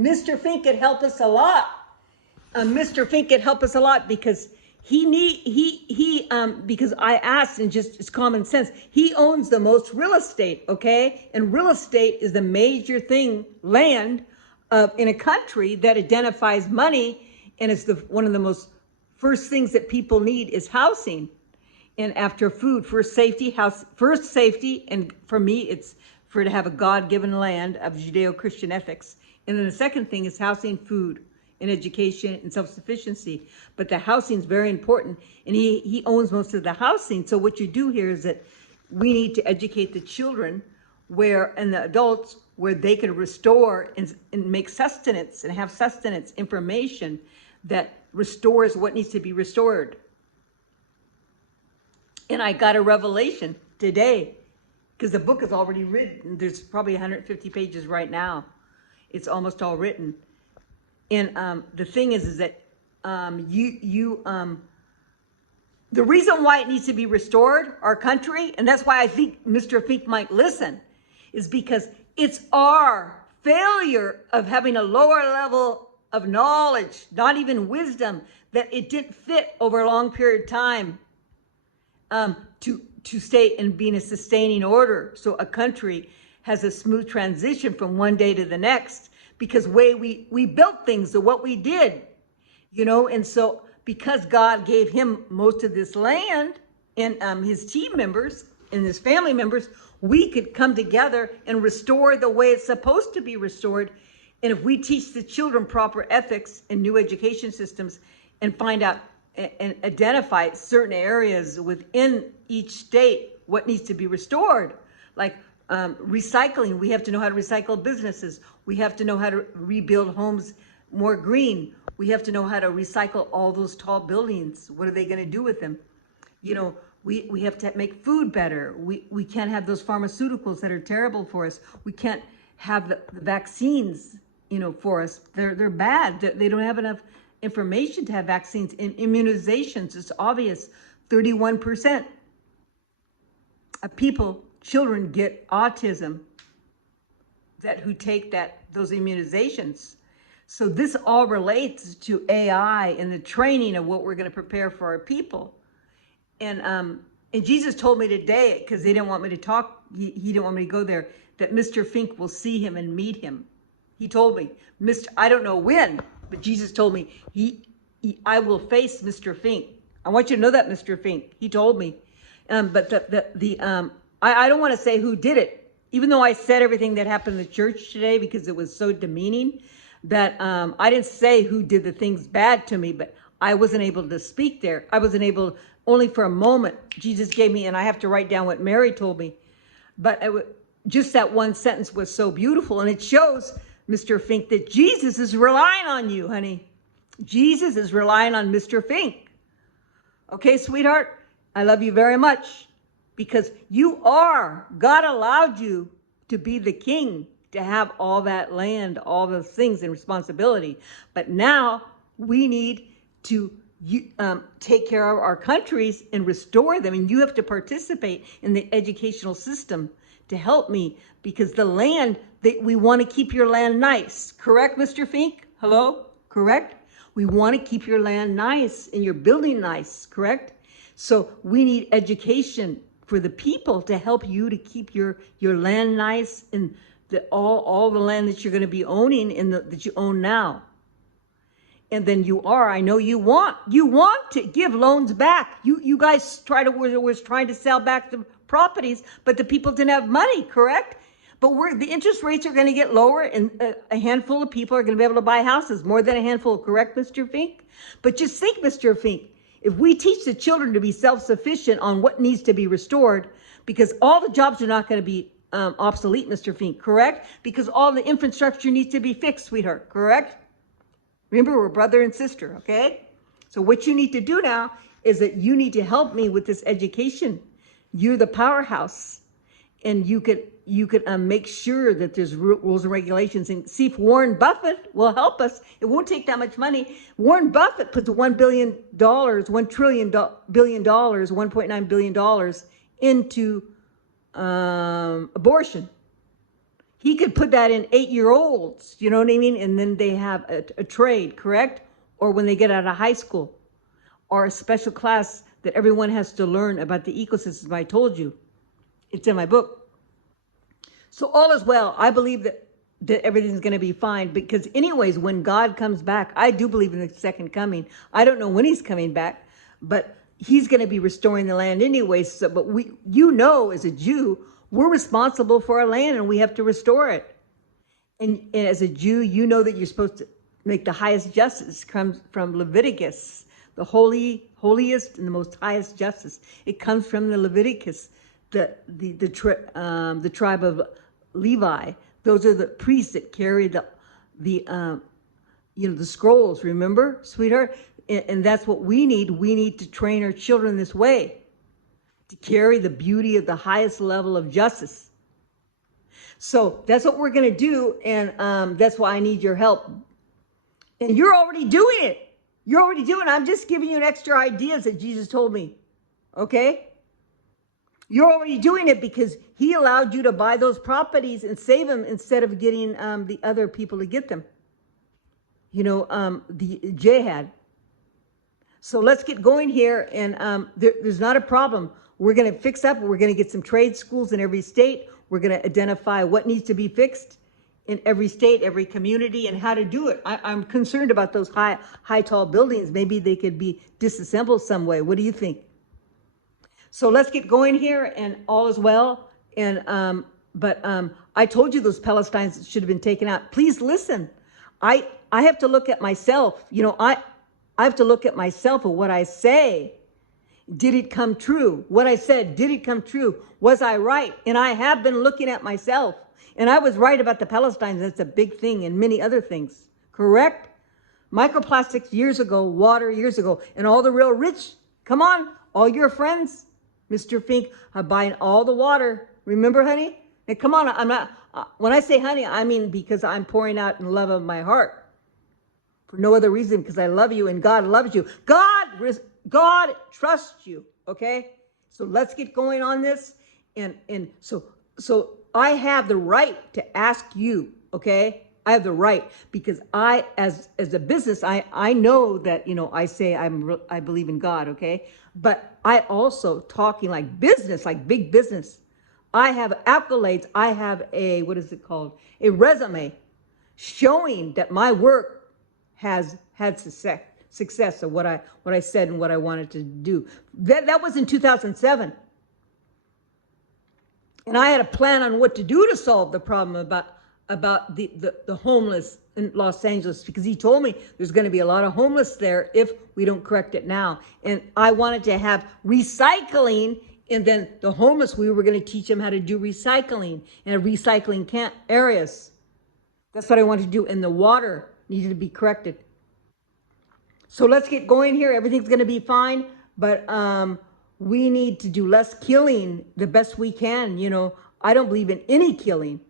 Mr. Fink could help us a lot. Mr. Fink could help us a lot because because I asked, and just it's common sense, he owns the most real estate, okay? And real estate is the major thing, land in a country that identifies money, and it's one of the most first things that people need is housing. And after food, first safety, and for me, it's to have a God-given land of Judeo-Christian ethics. And then the second thing is housing, food, and education, and self-sufficiency. But the housing is very important, and he owns most of the housing. So what you do here is that we need to educate the children and the adults where they can restore and make sustenance and have sustenance information that restores what needs to be restored. And I got a revelation today because the book is already written. There's probably 150 pages right now. It's almost all written. And the thing is that the reason why it needs to be restored, our country, and that's why I think Mr. Fink might listen, is because it's our failure of having a lower level of knowledge, not even wisdom, that it didn't fit over a long period of time to stay and be in a sustaining order. So a country has a smooth transition from one day to the next because we built things, so what we did, and so because God gave him most of this land and his team members and his family members, we could come together and restore the way it's supposed to be restored. And if we teach the children proper ethics and new education systems and find out and identify certain areas within each state, what needs to be restored, like recycling, we have to know how to recycle businesses. We have to know how to rebuild homes more green. We have to know how to recycle all those tall buildings. What are they going to do with them? We have to make food better. We can't have those pharmaceuticals that are terrible for us. We can't have the vaccines, for us. They're bad. They don't have enough information to have vaccines. And immunizations, it's obvious, 31% of children get autism who take those immunizations. So this all relates to AI and the training of what we're going to prepare for our people. And Jesus told me today, because they didn't want me to talk, he didn't want me to go there, that Mr. Fink will see him and meet him. He told me, I don't know when, but Jesus told me, I will face Mr. Fink. I want you to know that, Mr. Fink. He told me. But I don't want to say who did it, even though I said everything that happened in the church today because it was so demeaning, that I didn't say who did the things bad to me, but I wasn't able to speak there. I wasn't able, only for a moment. Jesus gave me, and I have to write down what Mary told me. But just that one sentence was so beautiful, and it shows, Mr. Fink, that Jesus is relying on you, honey. Jesus is relying on Mr. Fink. Okay, sweetheart, I love you very much because God allowed you to be the king, to have all that land, all those things and responsibility. But now we need to take care of our countries and restore them. And you have to participate in the educational system to help me, because the land, we want to keep your land nice. Correct, Mr. Fink? Hello? Correct? We want to keep your land nice and your building nice, correct? So we need education for the people to help you to keep your land nice and all the land that you're going to be owning and that you own now. And then I know you want to give loans back. You guys was trying to sell back the properties, but the people didn't have money, correct? But the interest rates are going to get lower, and a handful of people are going to be able to buy houses, more than a handful, correct, Mr. Fink? But just think, Mr. Fink, if we teach the children to be self-sufficient on what needs to be restored, because all the jobs are not going to be obsolete, Mr. Fink, correct? Because all the infrastructure needs to be fixed, sweetheart, correct? Remember, we're brother and sister, okay? So what you need to do now is that you need to help me with this education. You're the powerhouse, and you could make sure that there's rules and regulations, and see if Warren Buffett will help us. It won't take that much money. Warren Buffett puts $1 billion, $1 trillion, $1.9 billion into abortion. He could put that in 8-year-olds, you know what I mean? And then they have a trade, correct? Or when they get out of high school, or a special class that everyone has to learn about the ecosystem. I told you, it's in my book. So all is well. I believe that everything's going to be fine, because anyways, when God comes back, I do believe in the second coming. I don't know when he's coming back, but he's going to be restoring the land anyways. So, but as a Jew, we're responsible for our land and we have to restore it. And as a Jew, you know that you're supposed to make the highest justice comes from Leviticus, the holiest and the most highest justice. It comes from the Leviticus, the tribe of Levi. Those are the priests that carry the scrolls. Remember, sweetheart, and that's what we need. We need to train our children this way, to carry the beauty of the highest level of justice. So that's what we're going to do, and that's why I need your help. And you're already doing it. You're already doing it. I'm just giving you extra ideas that Jesus told me, okay? You're already doing it because he allowed you to buy those properties and save them instead of getting the other people to get them. The jihad. So let's get going here, and there's not a problem. We're going to fix up. We're going to get some trade schools in every state. We're going to identify what needs to be fixed in every state, every community, and how to do it. I'm concerned about those high, tall buildings. Maybe they could be disassembled some way. What do you think? So let's get going here, and all is well. And but I told you those Palestinians should have been taken out. Please listen. I have to look at myself. I have to look at myself and what I say. Did it come true? What I said, did it come true? Was I right? And I have been looking at myself. And I was right about the Palestinians. That's a big thing, and many other things. Correct? Microplastics years ago, water years ago, and all the real rich. Come on, all your friends, Mr. Fink, are buying all the water. Remember, honey? And come on, I'm not, when I say honey, I mean because I'm pouring out in love of my heart. For no other reason, because I love you and God loves you. God trusts you, okay? So let's get going on this. And so I have the right to ask you, okay? I have the right, because I, as a business, I know that, I say I believe in God, okay? But I also talking like business, like big business. I have accolades. I have a, what is it called? A resume showing that my work has had success of what I said and what I wanted to do. That was in 2007. And I had a plan on what to do to solve the problem about the homeless in Los Angeles, because he told me there's going to be a lot of homeless there if we don't correct it now. And I wanted to have recycling, and then the homeless, we were going to teach them how to do recycling and recycling areas. That's what I wanted to do. And the water needed to be corrected. So let's get going here. Everything's going to be fine, but we need to do less killing the best we can. I don't believe in any killing.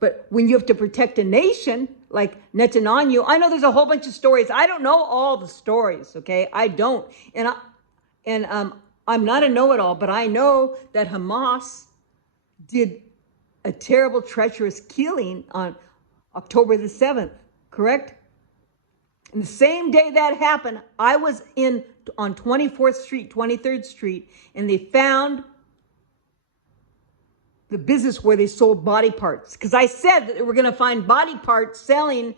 But when you have to protect a nation, like Netanyahu, I know there's a whole bunch of stories. I don't know all the stories, okay? I don't. And I'm not a know-it-all, but I know that Hamas did a terrible, treacherous killing on October the 7th, correct? And the same day that happened, I was on 24th Street, 23rd Street, and they found the business where they sold body parts. Because I said that they were going to find body parts selling.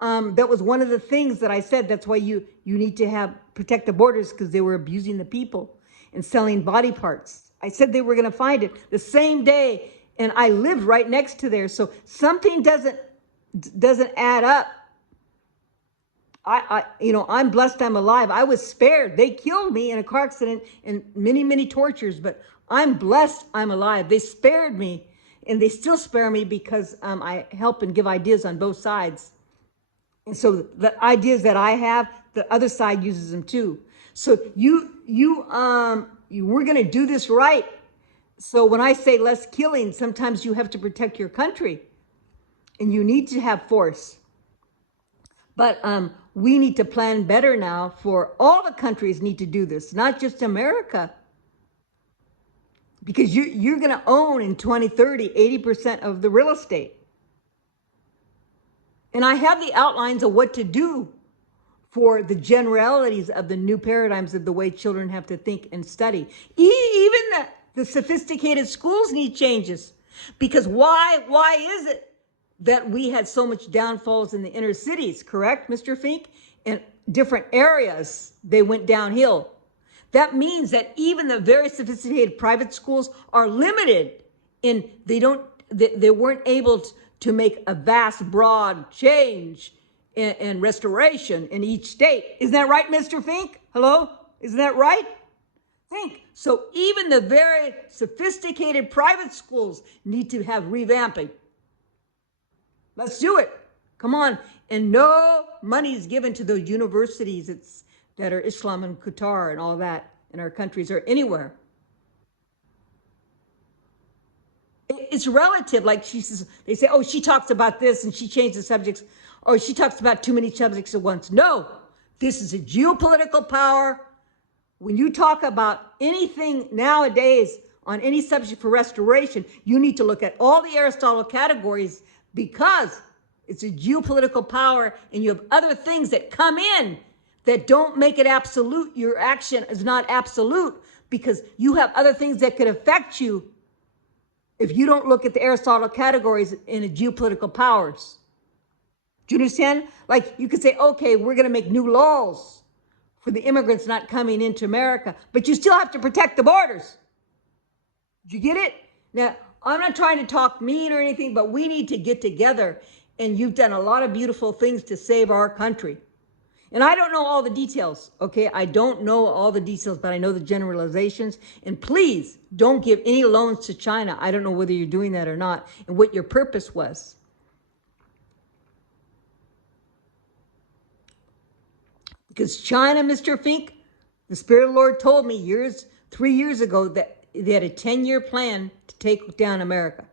That was one of the things that I said. That's why you need to protect the borders, because they were abusing the people and selling body parts. I said they were going to find it the same day, and I lived right next to there. So something doesn't add up. I'm blessed I'm alive. I was spared. They killed me in a car accident and many, many tortures, but I'm blessed I'm alive. They spared me, and they still spare me because I help and give ideas on both sides. And so the ideas that I have, the other side uses them too. So we're going to do this right. So when I say less killing, sometimes you have to protect your country, and you need to have force. But we need to plan better now. For all the countries need to do this, not just America. because you're going to own in 2030 80% of the real estate. And I have the outlines of what to do for the generalities of the new paradigms of the way children have to think and study. Even the sophisticated schools need changes. Because why is it that we had so much downfalls in the inner cities, correct, Mr. Fink? In different areas, they went downhill. That means that even the very sophisticated private schools are limited in they weren't able to make a vast, broad change and restoration in each state. Isn't that right, Mr. Fink? Hello? Isn't that right? Think. So even the very sophisticated private schools need to have revamping. Let's do it. Come on. And no money is given to those universities that are Islam and Qatar and all that in our countries or anywhere. It's relative. Like she says, they say, oh, she talks about this and she changed the subjects. Oh, she talks about too many subjects at once. No, this is a geopolitical power. When you talk about anything nowadays on any subject for restoration, you need to look at all the Aristotle categories because it's a geopolitical power and you have other things that come in that don't make it absolute. Your action is not absolute because you have other things that could affect you if you don't look at the Aristotle categories in the geopolitical powers. Do you understand? Like you could say, okay, we're going to make new laws for the immigrants not coming into America, but you still have to protect the borders. Did you get it? Now, I'm not trying to talk mean or anything, but we need to get together, and you've done a lot of beautiful things to save our country. And I don't know all the details, okay? I don't know all the details, but I know the generalizations. And please don't give any loans to China. I don't know whether you're doing that or not and what your purpose was. Because China, Mr. Fink, the Spirit of the Lord told me 3 years ago that they had a 10-year plan to take down America.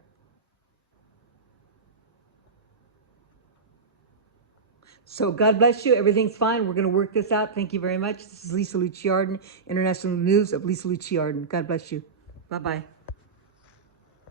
So God bless you. Everything's fine. We're going to work this out. Thank you very much. This is Lucia Arden, International News of Lucia Arden. God bless you. Bye-bye.